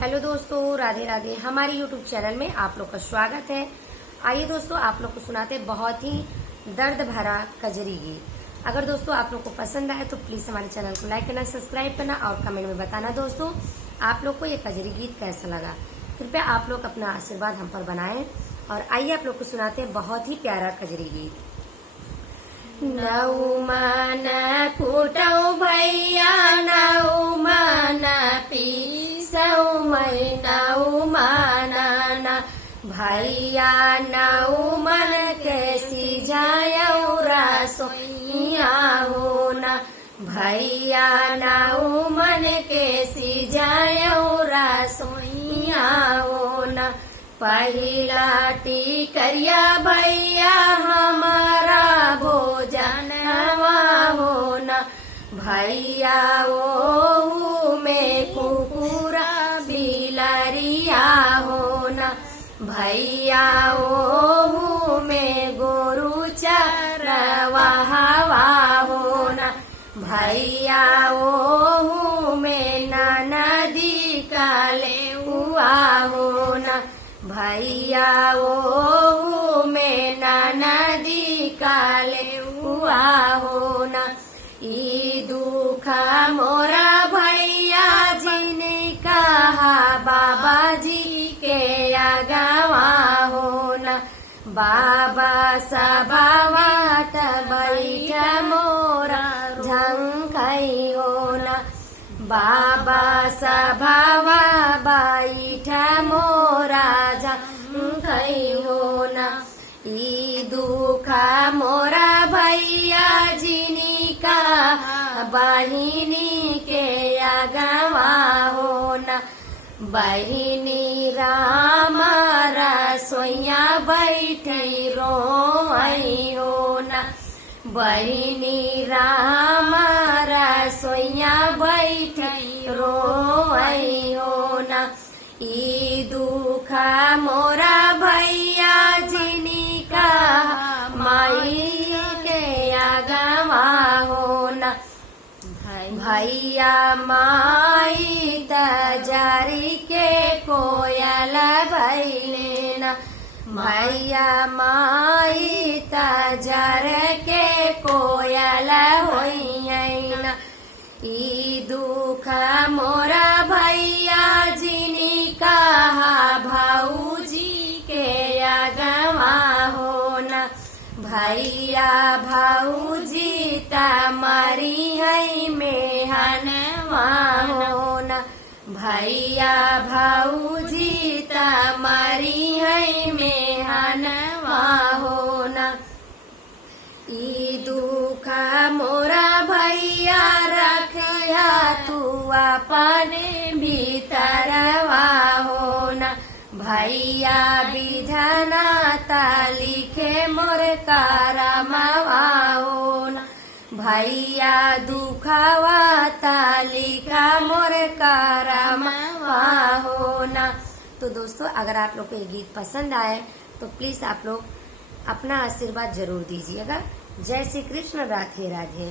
Hello दोस्तों, राधे राधे। हमारे YouTube channel में आप लोग का स्वागत है। आइए दोस्तों, आप लोग को सुनाते हैं बहुत ही दर्द भरा कजरी गीत। अगर दोस्तों आप लोग को पसंद आए तो प्लीज हमारे चैनल को लाइक करना, सब्सक्राइब करना और कमेंट में बताना दोस्तों आप लोग को ये कजरी गीत कैसा लगा। कृपया आप लोग अपना आशीर्वाद हम पर बनाएं। और आइए आप लोग को सुनाते हैं बहुत ही प्यारा कजरी गीत। नौ मन कुटौ भैया नौ मन पीसौ मै नौ मन भैया नौ मन के सिझायौ रसोइया हो न भैया नौ मन के सिझायौ रसोइया हो न पहिला टिकरिया भैया हमारा भोजनवा हो न भैया ओ में कुकुरा बिलरिया हो न भैया ओ में गोरु चरवा हो न भैया ओ में नदी काले हुआ हो न भैया ओ में नदी काले हुआ हो न ई दुखा मोरा भैया जी ने कहा बाबा जी के आगवा हो न बाबा सभावाट बैठ मोरा झंखई हो न बाबा सभावा बैठ मोरा झंखई हो न ई दुखा मोरा भैया जिनी का बहिनी के आगवा हो न बहिनी राम रसोइया बैठी रोई हो न बहिनी राम रसोइया बैठी रोई हो न ई दुखा मोरा भैया जिनी का माई के आगवा हो न भैया माई तजारी के कोयल भैले न भैया माई तजार के कोयल होई न ई दुखा मोरा भैया जिनी कहा भाऊजी के आगवा हो न भैया भाऊजी तमारी है मेहनवा हो न भैया भाऊजी तमारी है मेहनवा हो न ई दुखा मोरा भैया रखया तू अपने भीतरवा हो न भैया विधना लिखे मोर करमवा हो न भैया दुखावा लिखा मोर करमवा हो न। तो दोस्तों अगर आप लोग को ये गीत पसंद आए तो प्लीज आप लोग अपना आशीर्वाद जरूर दीजिएगा। जय श्री कृष्ण, राधे राधे।